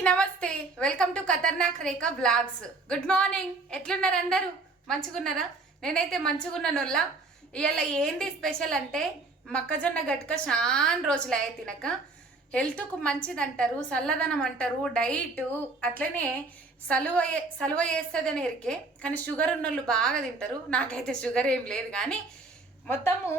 అందరికీ నమస్తే. Welcome to Khatarnak Rekha blogs good morning ఎట్లున్నారు అందరూ? మంచిగున్నారా? నేనైతే మంచిగున్నానొల్లా ఇవాళ ఏంది స్పెషల్ అంటే మొక్కజొన్న గట్క చాలా రోజులు అయ్యే తినక. హెల్త్కు మంచిది అంటారు చల్లదనం అంటారు డైట్ అట్లనే సలువ సలువ చేస్తుంది అని ఎరికే కానీ షుగర్ ఉన్నోళ్ళు బాగా తింటారు. నాకైతే షుగర్ ఏం లేదు కానీ మొత్తము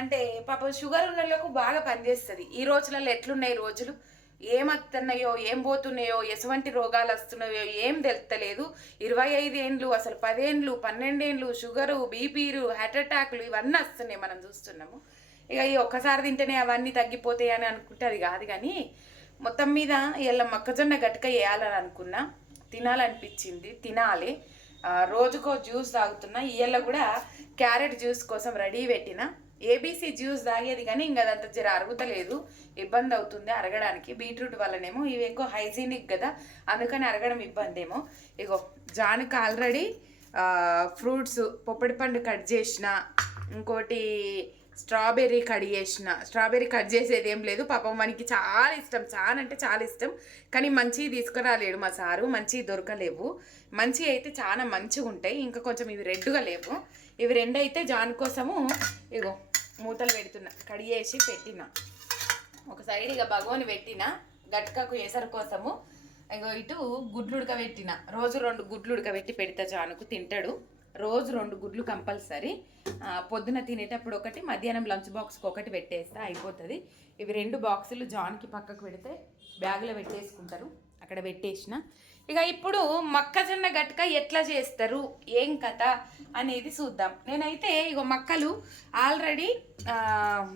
అంటే పాపం షుగర్ ఉన్న వాళ్ళకు బాగా పనిచేస్తుంది. ఈ రోజులలో ఎట్లున్నాయి రోజులు? ఏం వస్తున్నాయో ఏం పోతున్నాయో ఎటువంటి రోగాలు వస్తున్నాయో ఏం తెలుస్తలేదు ఇరవై ఐదేండ్లు అసలు పదేండ్లు పన్నెండేండ్లు షుగరు బీపీలు హార్ట్ అటాక్లు ఇవన్నీ వస్తున్నాయి మనం చూస్తున్నాము. ఇక ఈ ఒక్కసారి తింటేనే అవన్నీ తగ్గిపోతాయి అని అనుకుంటే అది కాదు కానీ మొత్తం మీద ఇలా మొక్కజొన్న గట్క వేయాలని అనుకున్నా. తినాలనిపించింది తినాలి. రోజుకో జ్యూస్ తాగుతున్నా. ఇయ్యాల కూడా క్యారెట్ జ్యూస్ కోసం రెడీ పెట్టిన. ఏబీసీ జ్యూస్ తాగేది కానీ ఇంకా అదంత జర అరుగుతలేదు. ఇబ్బంది అవుతుంది అరగడానికి. బీట్రూట్ వల్లనేమో ఇవి ఎక్కువ హైజీనిక్ కదా అందుకని అరగడం ఇబ్బంది ఏమో ఇగో జానుకి ఆల్రెడీ ఫ్రూట్స్ పొప్పడి పండు కట్ చేసిన ఇంకోటి స్ట్రాబెర్రీ కట్ చేసిన. స్ట్రాబెర్రీ కట్ చేసేది ఏం లేదు. పాపం మనకి చాలా ఇష్టం. చాలా అంటే చాలా ఇష్టం. కానీ మంచివి తీసుకురాలేడు మా సారు. మంచివి దొరకలేవు. మంచి అయితే చాలా మంచిగా ఉంటాయి ఇంకా కొంచెం ఇవి రెడ్గా లేవు. ఇవి రెండు అయితే జాన్ కోసము ఇగో మూతలు పెడుతున్నా. కడిగేసి పెట్టిన. ఒక సైడ్ ఇక భగవాన్ పెట్టిన గట్కకు ఎసరు కోసము ఇగో ఇటు గుడ్లు ఉడకబెట్టిన. రోజు రెండు గుడ్లు ఉడకబెట్టి పెడతా జానుకు తింటాడు. రోజు రెండు గుడ్లు కంపల్సరీ. పొద్దున తినేటప్పుడు ఒకటి మధ్యాహ్నం లంచ్ బాక్స్కి ఒకటి పెట్టేస్తే అయిపోతుంది. ఇవి రెండు బాక్సులు జాన్కి పక్కకు పెడితే బ్యాగులో పెట్టేసుకుంటారు. అక్కడ పెట్టేసిన. ఇక ఇప్పుడు మొక్కజొన్న గట్క ఎట్లా చేస్తారు? ఏం కథ అనేది చూద్దాం. నేనైతే ఇగో మక్కలు ఆల్రెడీ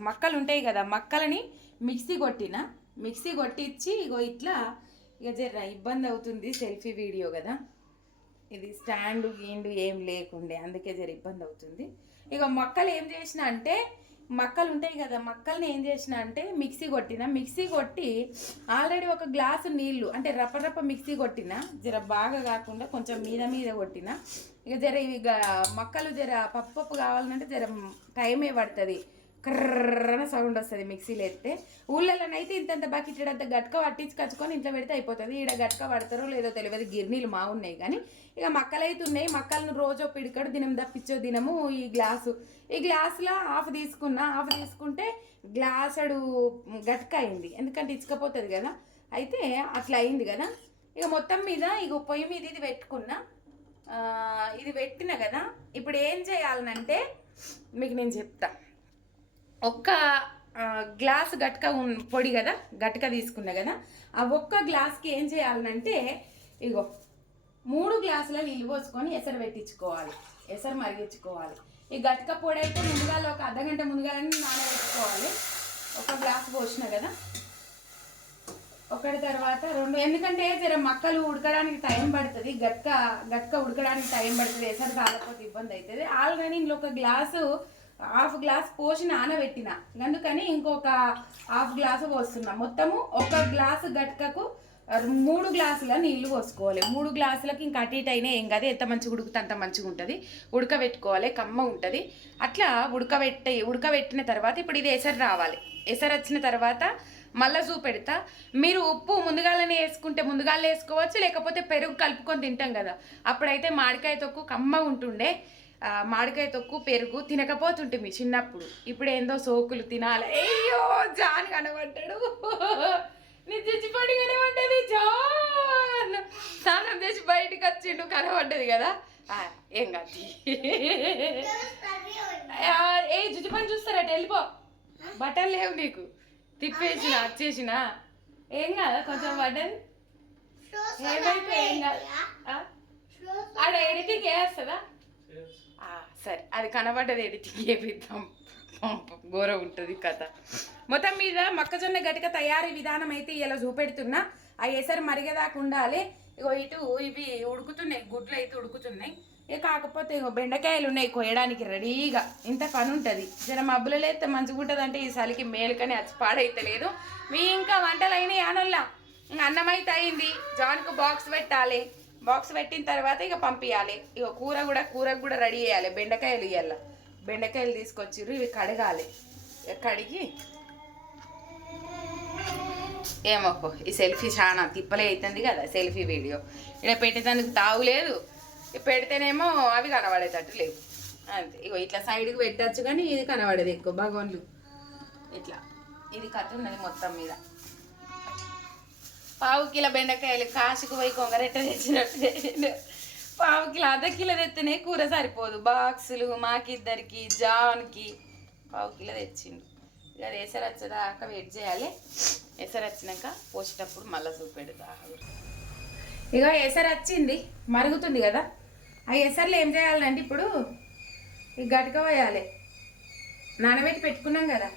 మక్కలు ఉంటాయి కదా మక్కలని మిక్సీ కొట్టిన. మిక్సీ కొట్టించి ఇగో ఇట్లా ఇక జర ఇబ్బంది అవుతుంది సెల్ఫీ వీడియో కదా. ఇది స్టాండ్ గీండు ఏం లేకుండే అందుకే జర ఇబ్బంది అవుతుంది. ఇక మొక్కలు ఏం చేసిన అంటే మక్కలు ఉంటాయి కదా మక్కల్ని ఏం చేసిన అంటే మిక్సీ కొట్టిన. మిక్సీ కొట్టి ఆల్రెడీ ఒక గ్లాసు నీళ్ళు అంటే రప్పరప్ప మిక్సీ కొట్టిన జర బాగా కాకుండా కొంచెం మీద మీద కొట్టిన. ఇక జర ఇవి మక్కలు జర పప్పు పప్పు కావాలంటే జర టైమే పడుతుంది. కర్రన సౌండ్ వస్తుంది మిక్సీలో ఎత్తే ఊళ్ళలోనైతే ఇంతంత బకెట్ అంత గట్క పట్టించుకొచ్చుకొని ఇంట్లో పెడితే అయిపోతుంది. ఈడ గట్క పడతారో లేదో తెలియదు. గిర్నీలు మా ఉన్నాయి కానీ ఇక మక్కలైతే ఉన్నాయి. మక్కలను రోజో పిడికడు దినం తప్పించో దినము ఈ గ్లాసు. ఈ గ్లాసులో హాఫ్ తీసుకున్నా హాఫ్ తీసుకుంటే గ్లాసడు గట్క అయింది. ఎందుకంటే ఇచ్చకపోతుంది కదా. అయితే అట్లా అయింది కదా. ఇక మొత్తం మీద ఇక పొయ్యి మీద ఇది పెట్టుకున్నా. ఇది పెట్టిన కదా. ఇప్పుడు ఏం చేయాలనంటే మీకు నేను చెప్తా. ఒక్క గ్లాస్ గట్క పొడి కదా గట్క తీసుకున్నా కదా ఆ ఒక్క గ్లాస్కి ఏం చేయాలనంటే ఇగో మూడు గ్లాసుల నీళ్ళు పోసుకొని ఎసరు పెట్టించుకోవాలి. ఎసరు మరిగించుకోవాలి. ఈ గట్క పొడి అయితే ముందుగాల ఒక అర్ధగంట ముందుగాలని నానబెట్టుకోవాలి. ఒక గ్లాస్ పోసిన కదా. ఒకటి తర్వాత రెండు ఎందుకంటే జర మక్కలు ఉడకడానికి టైం పడుతుంది గట్క గట్క ఉడకడానికి టైం పడుతుంది ఎసరు కాకపోతే ఇబ్బంది అవుతుంది ఆల్రెడీ ఇందులో ఒక గ్లాసు హాఫ్ గ్లాస్ పోసి నానబెట్టిన. అందుకని ఇంకొక హాఫ్ గ్లాసు పోస్తున్నా. మొత్తము ఒక గ్లాసు గట్కకు మూడు గ్లాసుల నీళ్ళు పోసుకోవాలి. మూడు గ్లాసులకి ఇంకా అటు ఇటు అయినా ఏం కాదు. ఎంత మంచిగా ఉడుకుతే అంత మంచిగా ఉంటుంది. ఉడకబెట్టుకోవాలి. కమ్మ ఉంటుంది. అట్లా ఉడకబెట్టి ఉడకబెట్టిన తర్వాత ఇప్పుడు ఇది ఎసరు రావాలి. ఎసరు వచ్చిన తర్వాత మళ్ళీ చూపెడతా. మీరు ఉప్పు ముందుగాలనే వేసుకుంటే ముందుగాలే వేసుకోవచ్చు. లేకపోతే పెరుగు కలుపుకొని తింటాం కదా. అప్పుడైతే మామిడికాయ తొక్కు కమ్మ ఉంటుండే. మామిడికాయ తొక్కు పెరుగు తినకపోతుంటే మీ చిన్నప్పుడు. ఇప్పుడు ఏందో సోకులు తినాలి. అయ్యో జాన్ కనబడ్డాడు. నీ చిచ్చిపడి కనబడ్డది జాన్. స్నానం చేసి బయటికి వచ్చిండు కనబడ్డది కదా. ఆ, ఏం కాదు. ఏ జుజు పని చూస్తారట వెళ్ళిపో. బట్టలు లేవు నీకు. తిప్పేసిన వచ్చేసిన ఏం కాదా? కొంచెం బటన్ ఏమైతే ఏం కాదు ఆ? ఆడ ఎడిటింగ్ వేస్తుందా సరే. అది కనబడ్డది ఎడిటింగ్ వేపిద్దాం ఘోర ఉంటుంది కథ. మొత్తం మీద మొక్కజొన్న గటిక తయారీ విధానం అయితే ఇలా చూపెడుతున్నా. ఆ ఎసరు మరిగేదాకా ఉండాలి. ఇగో ఇటు ఇవి ఉడుకుతున్నాయి గుడ్లు అయితే ఉడుకుతున్నాయి. ఇక కాకపోతే ఇగో బెండకాయలు ఉన్నాయి కోయడానికి రెడీగా. ఇంత పని ఉంటుంది. జర మబ్బులలో అయితే మంచిగా ఉంటుంది అంటే ఈ చలికి మేలుకని అచ్చి పాడైతే లేదు మీ ఇంకా వంటలు అయినాయి అనల్లా ఇంకా అన్నం అయితే అయింది. జాన్కు బాక్స్ పెట్టాలి. బాక్స్ పెట్టిన తర్వాత ఇక పంపించాలి ఇక కూర కూడా కూరకు కూడా రెడీ చేయాలి. బెండకాయలు ఇవ్వాలి బెండకాయలు తీసుకొచ్చిర్రు ఇవి కడగాలి. కడిగి ఏమో ఈ సెల్ఫీ చాలా తిప్పలే అవుతుంది కదా సెల్ఫీ వీడియో. ఇక్కడ పెట్టేదానికి తాగులేదు ఇక పెడితేనేమో అవి కనబడేటట్టు లేవు. అంతే. ఇగో ఇట్లా సైడ్కి పెట్టచ్చు కానీ ఇది కనబడేది ఎక్కువ. భగవాన్లు ఇట్లా. ఇది కథ ఉన్నది మొత్తం మీద. పావు కిలో బెండకాయలు కాశీకి పోయి కొంగరెట్ట తెచ్చినట్టు. పావు కిలో అర్ధ కిలో తెత్తేనే కూర సరిపోదు. బాక్సులు మాకిద్దరికి జాన్కి. పావు కిలో తెచ్చిండు. ఇక అది ఎసరు వచ్చేదాకా వెయిట్ చేయాలి. ఎసరు వచ్చినాక పోసేటప్పుడు మళ్ళీ చూపెడతా. ఇక ఎసరు వచ్చింది మరుగుతుంది కదా. ఆ ఎసర్లు ఏం చేయాలంటే ఇప్పుడు ఈ గటక పోయాలి. నానబెట్టి పెట్టుకున్నాం కదా.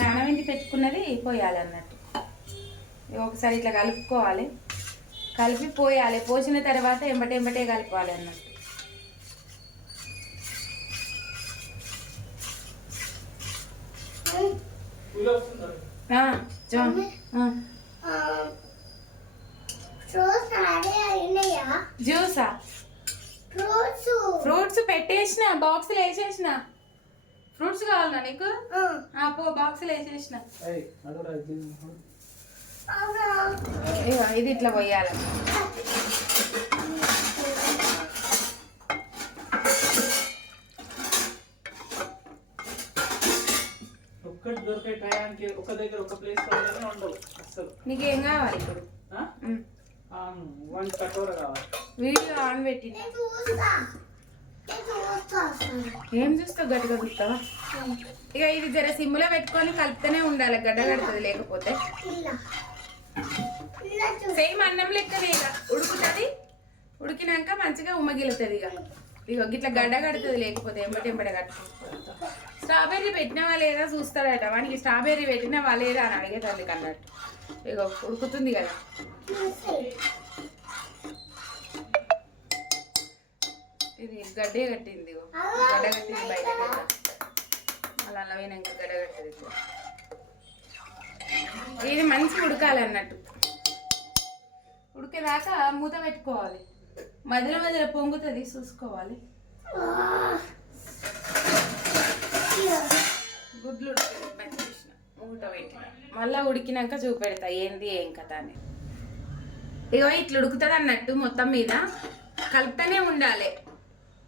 నానబెట్టి పెట్టుకున్నది పోయాలి అన్నట్టు. ఒకసారి ఇట్లా కలుపుకోవాలి. కలిపి పోయాలి. పోసిన తర్వాత ఎంబటే ఎంబటే కలపాలి అన్నట్టు. జ్యూసా? ఫ్రూట్స్. ఫ్రూట్స్ పెట్టేసిన బాక్సులు వేసేసిన. ఫ్రూట్స్ కావాలా నీకు? ఆ, పో బాక్సులు వేసేసిన. ఇది ఇట్లా పోయాలి. ఒక దగ్గర ఒక ప్లేస్ ఉండవు అసలు నీకేం కావాలి ఇప్పుడు? వీడియో ఆన్ చూస్తా ఏం చూస్తావు? గట్టిగా చూస్తావా? ఇక ఇది జర సిమ్లో పెట్టుకొని కలుపుతూనే ఉండాలి. గడ్డ కడుతుంది లేకపోతే. సేమ్ అన్నం లెక్కనే ఇక. ఉడుకుతుంది. ఉడికినాక మంచిగా ఉమ్మగిలుతుంది ఇక. ఇక గిట్లా గడ్డ కడుతుంది లేకపోతే ఎంబటి ఎంబట కట్టుకుంటా. స్ట్రాబెర్రీ పెట్టినవా లేదా చూస్తాడట వానికి స్ట్రాబెర్రీ పెట్టినవా లేదా అని అడిగే అడిగేదాన్ని అన్నట్టు ఇక ఉడుకుతుంది కదా. ఇది గడ్డే కట్టింది గడ్డ కట్టింది బయట అలా అలా అలా పోయినాక గడ్డ కట్టదు ఇది మంచి ఉడకాలి అన్నట్టు. ఉడికేదాకా మూత పెట్టుకోవాలి. మధ్యలో మధ్యలో పొంగుతుంది చూసుకోవాలి. గుడ్లు ఉడికి మూత పెట్టిన. మళ్ళీ ఉడికినాక చూపెడతా ఏంది ఏం కథ అని. ఇగో ఇట్లా ఉడుకుతుంది అన్నట్టు మొత్తం మీద కలుపుతూనే ఉండాలి.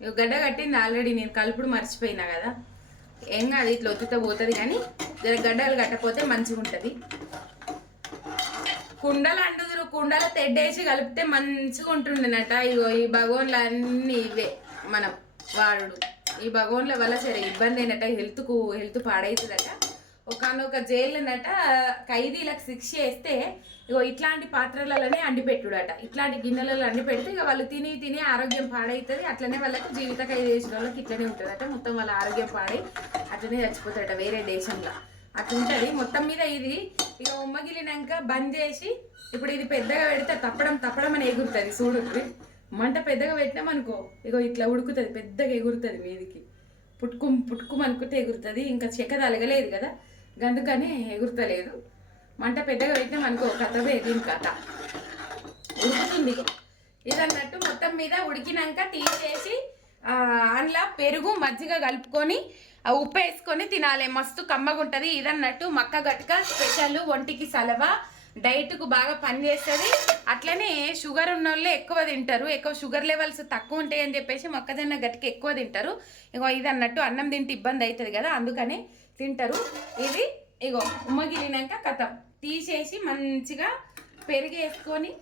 ఇగో గడ్డ కట్టింది ఆల్రెడీ నేను కలుపుడు మర్చిపోయినా కదా. ఏం కాదు ఇట్లా ఒత్తుతో పోతుంది కానీ జర గడ్డలు కట్టపోతే మంచిగా ఉంటుంది కుండలు అంటుదురు కుండలో తెడ్డేసి కలిపితే మంచిగా ఉంటుండేనట ఇగో ఈ భగవాన్లు అన్నీ ఇవే మనం వాడుడు. ఈ భగోన్ల వల్ల సరే ఇబ్బంది అయినట హెల్త్కు హెల్త్ పాడవుతుందట ఒకనొక జైలునట ఖైదీలకు శిక్ష వేస్తే ఇగో ఇట్లాంటి పాత్రలలోనే అండిపెట్టుడట ఇట్లాంటి గిన్నెలలో అండిపెడితే ఇక వాళ్ళు తిని తిని ఆరోగ్యం పాడవుతుంది అట్లనే వాళ్ళకి జీవిత ఖైదీ చేసిన వాళ్ళకి ఇట్లనే ఉంటుందట. మొత్తం వాళ్ళ ఆరోగ్యం పాడై అట్లనే చచ్చిపోతాడట వేరే దేశంలో. అట్లా ఉంటుంది మొత్తం మీద ఇది ఇక ఉమ్మగిలినాక బంద్ చేసి ఇప్పుడు ఇది పెద్దగా పెడితే తప్పడం తప్పడం అని ఎగురుతుంది చూడు మంట పెద్దగా పెట్టినాం అనుకో ఇగో ఇట్లా ఉడుకుతుంది పెద్దగా ఎగురుతుంది మీదికి. పుట్టుకు పుట్టుకు అనుకుంటే ఎగురుతుంది ఇంకా చెక్క తలగలేదు కదా అందుకని ఎగురుతలేదు. మంట పెద్దగా పెట్టినాం అనుకో కథవే దీని కథ. ఉడుకుతుంది. ఇది అన్నట్టు మొత్తం మీద ఉడికినాక తీసేసి అందులో పెరుగు మజ్జిగ కలుపుకొని ఉప్పు వేసుకొని తినాలి. మస్తు కమ్మగా ఉంటుంది ఇదన్నట్టు మక్క గట్క స్పెషల్ ఒంటికి సలవ డైట్కు బాగా పనిచేస్తుంది అట్లనే షుగర్ ఉన్న వాళ్ళు ఎక్కువ తింటారు. ఎక్కువ షుగర్ లెవెల్స్ తక్కువ ఉంటాయి అని చెప్పేసి మొక్కజొన్న గట్టికి ఎక్కువ తింటారు. ఇగో ఇది అన్నట్టు అన్నం తింటే ఇబ్బంది అవుతుంది కదా అందుకనే తింటారు. ఇది ఇగో ఉమ్మగిలినాక కథం. తీసేసి మంచిగా పెరిగి వేసుకొని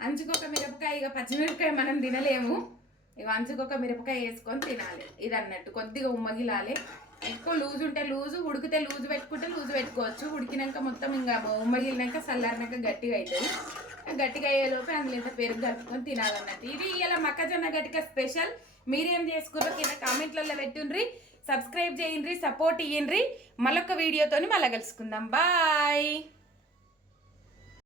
అంచుకొక మిరపకాయ ఇక పచ్చిమిరపకాయ మనం తినలేము. ఇక అంచుకొక మిరపకాయ వేసుకొని తినాలి. ఇది అన్నట్టు కొద్దిగా ఉమ్మగిలాలి. ఎక్కువ లూజ్ ఉంటే లూజు ఉడికితే లూజు పెట్టుకుంటే లూజు పెట్టుకోవచ్చు. ఉడికినాక మొత్తం ఇంకా ఉమ్మగిలినాక చల్లారినాక గట్టిగా అవుతుంది గట్టిగా అయ్యేలోపు అందులో ఇంత పెరుగు కలుపుకొని తినాలన్నట్టు. ఇది ఇలా మొక్కజొన్న గట్టిక స్పెషల్. మీరేం చేసుకుర్రో కింద కామెంట్లలో పెట్టుండ్రి. సబ్స్క్రైబ్ చేయండి సపోర్ట్ ఇయ్యండ్రి. మళ్ళొక వీడియోతోని మళ్ళీ కలుసుకుందాం. బాయ్!